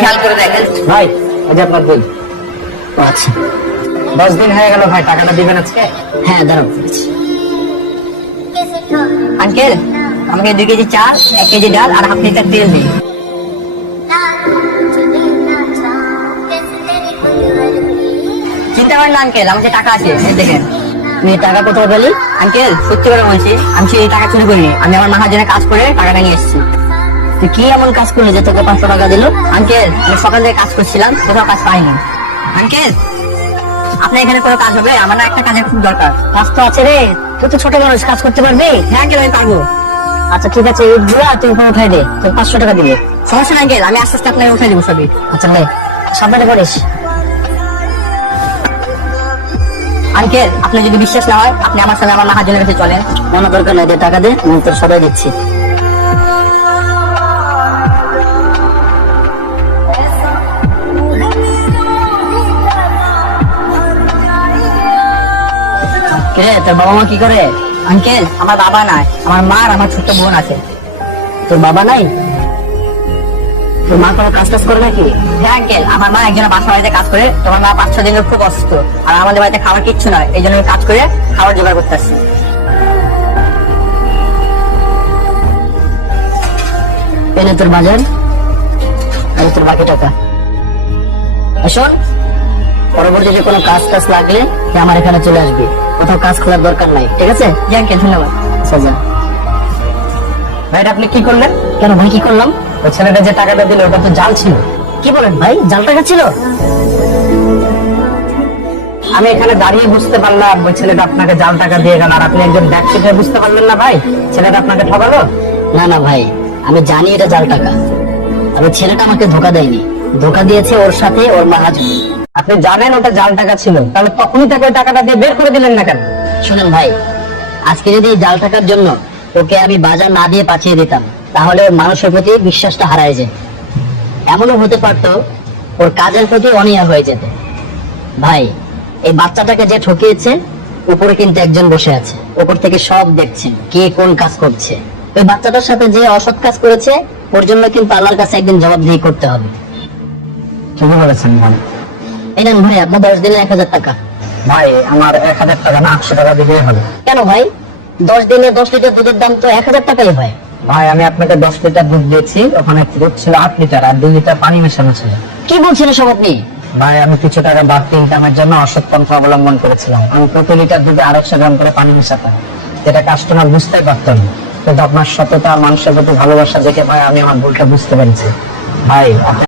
খেয়াল করে দেখেন ভাই এই যে আপনার বিল। আচ্ছা 10 দিন হয়ে গেল ভাই, টাকাটা দিবেন আজকে? হ্যাঁ দাঁড়ান। আঙ্কেল আমাকে 2 কেজি চাল, 1 কেজি ডাল আর হাফ লিটার তেল দিন। চিন্তা করেন না আঙ্কেল, আমার যে টাকা আছে এই দেখেন। তুমি টাকা কোথায় পেলি? আঙ্কেল সত্যি করে বলছি, আমি সেই টাকা চুরি করিনি, আমি আমার মহাজনের কাজ করে টাকাটা নিয়ে এসেছি। তুই কি এমন কাজ করলি যে তোকে 500 টাকা দিল? আঙ্কেল আমি সকাল থেকে কাজ করছিলাম, কোথাও কাজ পাইনি। আঙ্কেল আপনার এখানে কোনো কাজ হবে? আমার না একটা কাজের খুব দরকার। কাজ তো আছে রে, তুই তো ছোট মানুষ, কাজ করতে পারবি? হ্যাঁ আঙ্কেল আমি পারবো। আচ্ছা ঠিক আছে, এইগুলা তুই উপরে উঠাই দে, তোর 500 টাকা দিবে। সমস্যা নাই আঙ্কেল, আমি আস্তে আস্তে আপনাকে উঠে দেবো সবই। আচ্ছা নে, সাবধানে করিস। আঙ্কেল আপনি যদি বিশ্বাস না হয়, আপনি আমার সাথে আমার মহাজনের কাছে চলেন। মনে দরকার নাই, দে টাকা দে, আমি তোর সবাই দিচ্ছি। কে তোর বাবা মা কি করে? আঙ্কেল আমার বাবা নাই, আমার মা আর আমার ছোট্ট বোন আছে। তোর বাবা নাই? তোর মা কোনো কাজ টাজ করে নাকি? হ্যাঁ আঙ্কেল, আমার মা একজনের বাসা বাড়িতে কাজ করে, তোমার মা 5-6 দিনের খুব অসুস্থ, আর আমাদের বাড়িতে খাবার কিচ্ছু নয়, এই জন্য আমি কাজ করে খাবার জোগাড় করতে আসছি। এনে তোর বাজার আর তোর বাকি টাকা। শোন, পরবর্তীতে কোনো কাজ টাজ লাগলে তুই আমার এখানে চলে আসবি, কোথাও কাজ খোলার দরকার নাই, ঠিক আছে? জি আঙ্কেল ধন্যবাদ। আচ্ছা যা। ভাইটা আপনি কি করলেন? কেন ভাই, কি করলাম? ওই ছেলেটা যে টাকাটা দিল ওটা তো জাল ছিল। কি বলেন ভাই, জাল টাকা ছিল? আমি এখানে দাঁড়িয়ে বুঝতে পারলাম ওই ছেলেটা আপনাকে জাল টাকা দিয়ে গেল, আর আপনি একজন ব্যবসায়ী বুঝতে পারলেন না ভাই ছেলেটা আপনাকে ঠকালো? না না ভাই, আমি জানি এটা জাল টাকা, তবে ছেলেটা আমাকে ধোকা দেয়নি, ধোকা দিয়েছে ওর সাথে ওর মহাজন। আপনি জানেন ওটা জাল টাকা ছিল, তাহলে তখনই তাকে ওই টাকাটা দিয়ে বের করে দিলেন না কেন? শুনেন ভাই, আজকে যদি এই জাল টাকার জন্য ওকে আমি বাজার না দিয়ে পাঠিয়ে দিতাম, তাহলে ওর মানুষের প্রতি বিশ্বাসটা হারায় যায়। এমনও হতে পারতো ওর কাজের প্রতি অনীহা হয়ে যেত। ভাই, এই বাচ্চাটাকে যে ঠকিয়েছে, উপরে কিন্তু একজন বসে আছে, উপর থেকে সব দেখছেন কে কোন কাজ করছে। ওই বাচ্চাটার সাথে যে অসৎ কাজ করেছে, ওর জন্য কিন্তু আল্লাহর কাছে একদিন জবাবদিহি করতে হবে। ঠিকই বলেছেন ভাই। এই নেন ভাই, আপনার 10 দিনে 1000 টাকা। ভাই আমার 1000 টাকা না 800 টাকা দিলেই হবে। কেন ভাই, 10 দিনে 10 লিটার দুধের দাম তো 1000 টাকাই হয়। ভাই আমি আপনাকে 10 লিটার দুধ দিয়েছি, ওখানে দুধ ছিল 8 লিটার আর 2 লিটার পানি মেশানো ছিল। কি বলছেন সব আপনি? ভাই আমি কিছু টাকা বাড়তি ইনকামের জন্য অসৎ পন্থা অবলম্বন করেছিলাম। আমি প্রতি লিটার দুধে 250 গ্রাম করে পানি মেশাতাম, যেটা কাস্টমার বুঝতেই পারতেন না। কিন্তু আপনার সততা, মানুষের প্রতি ভালোবাসা দেখে ভাই আমি আমার ভুলটা বুঝতে পেরেছি। ভাই